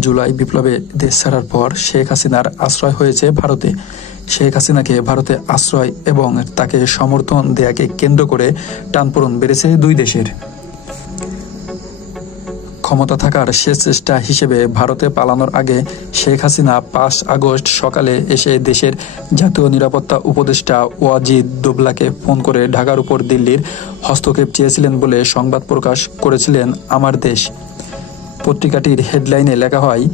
জুলাই বিপ্লবে দেশ ছাড়ার পর শেখ হাসিনার আশ্রয় হয়েছে ভারতে। শেখ হাসিনাকে ভারতে আশ্রয় এবং তাকে সমর্থন দেয়াকে কেন্দ্র করে টানপোড়ন বেড়েছে দুই দেশের। ক্ষমতা থাকার শেষ চেষ্টা হিসেবে ভারতে পালানোর আগে শেখ হাসিনা পাঁচ আগস্ট সকালে এসে দেশের জাতীয় নিরাপত্তা উপদেষ্টা ওয়াজিদ দোবলাকে ফোন করে ঢাকার উপর দিল্লির হস্তক্ষেপ চেয়েছিলেন বলে সংবাদ প্রকাশ করেছিলেন আমার দেশ। পত্রিকাটির হেডলাইনে লেখা হয়,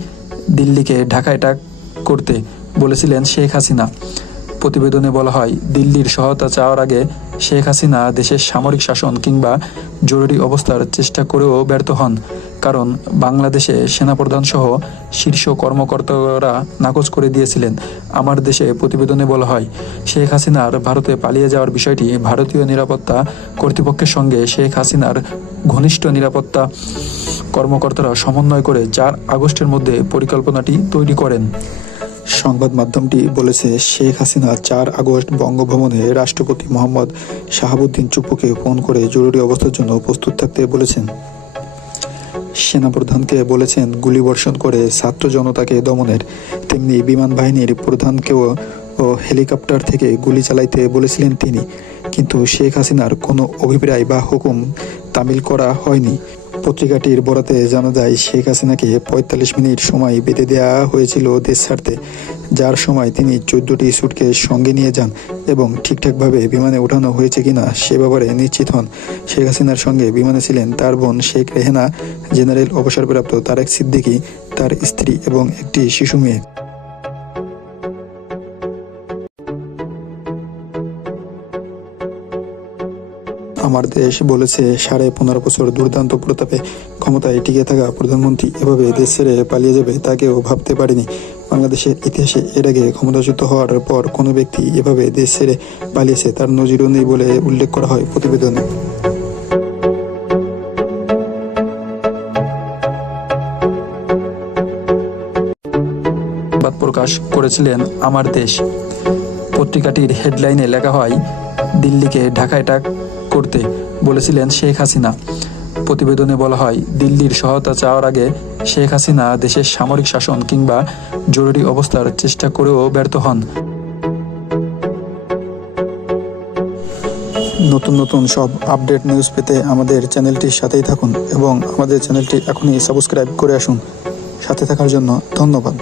দিল্লিকে ঢাকায় টাক করতে বলেছিলেন শেখ হাসিনা। প্রতিবেদনে বলা হয়, দিল্লির সহায়তা চাওয়ার আগে শেখ হাসিনা দেশের সামরিক শাসন কিংবা জরুরি অবস্থার চেষ্টা করেও ব্যর্থ হন। কারণ বাংলাদেশে সেনাপ্রধান সহ শীর্ষ কর্মকর্তারা নাকচ করে দিয়েছিলেন। আমার দেশে প্রতিবেদনে বলা হয়, শেখ হাসিনার ভারতে পালিয়ে যাওয়ার বিষয়টি ভারতীয় নিরাপত্তা কর্তৃপক্ষের সঙ্গে শেখ হাসিনার ঘনিষ্ঠ নিরাপত্তা কর্মকর্তারা সমন্বয় করে চার আগস্টের মধ্যে পরিকল্পনাটি তৈরি করেন। সংবাদ মাধ্যমটি বলেছে, শেখ হাসিনা চার আগস্ট বঙ্গভবনে রাষ্ট্রপতি মোহাম্মদ শাহাবুদ্দিন চুপ্পুকে ফোন করে জরুরি অবস্থার জন্য প্রস্তুত থাকতে বলেছেন। সেনাপ্রধানকে বলেছেন গুলিবর্ষণ করে ছাত্র জনতাকে দমনের, তেমনি বিমান বাহিনীর প্রধানকেও ও হেলিকপ্টার থেকে গুলি চালাইতে বলেছিলেন তিনি। কিন্তু শেখ হাসিনার কোনো অভিপ্রায় বা হুকুম তামিল করা হয়নি। পত্রিকাটির বরাতে জানা যায়, শেখ হাসিনাকে পঁয়তাল্লিশ মিনিট সময় বেঁধে দেওয়া হয়েছিল দেশ ছাড়তে। যার সময় তিনি চোদ্দটি সুটকেস সঙ্গে নিয়ে যান এবং ঠিকঠাকভাবে বিমানে ওঠানো হয়েছে কিনা সে ব্যাপারে নিশ্চিত হন। শেখ হাসিনার সঙ্গে বিমানে ছিলেন তার বোন শেখ রেহেনা। জেনারেল অবসরপ্রাপ্ত তারেক সিদ্দিকী, তার স্ত্রী এবং একটি শিশু মেয়ে। আমার দেশ বলেছে, সাড়ে পনেরো বছর দুর্দান্ত প্রতাপে ক্ষমতায় টিকে থাকা প্রধানমন্ত্রী এভাবে দেশ ছেড়ে পালিয়ে যাবে তা কেউ ভাবতে পারেনি। বাংলাদেশের ইতিহাসে এর আগে ক্ষমতাচ্যুত হওয়ার পর কোনো ব্যক্তি এভাবে দেশ ছেড়ে পালিয়েছে তার নজিরও নেই বলে উল্লেখ করা হয় প্রতিবেদনে। প্রকাশ করেছিলেন আমার দেশ। পত্রিকাটির হেডলাইনে লেখা হয়, দিল্লিকে ঢাকায় টাক করতে বলেছিলেন শেখ হাসিনা। প্রতিবেদনে বলা হয়, দিল্লির সহায়তা চাওয়ার আগে শেখ হাসিনা দেশের সামরিক শাসন কিংবা জরুরি অবস্থার চেষ্টা করেও ব্যর্থ হন। নতুন নতুন সব আপডেট নিউজ পেতে আমাদের চ্যানেলটির সাথেই থাকুন এবং আমাদের চ্যানেলটি এখনই সাবস্ক্রাইব করে আসুন। সাথে থাকার জন্য ধন্যবাদ।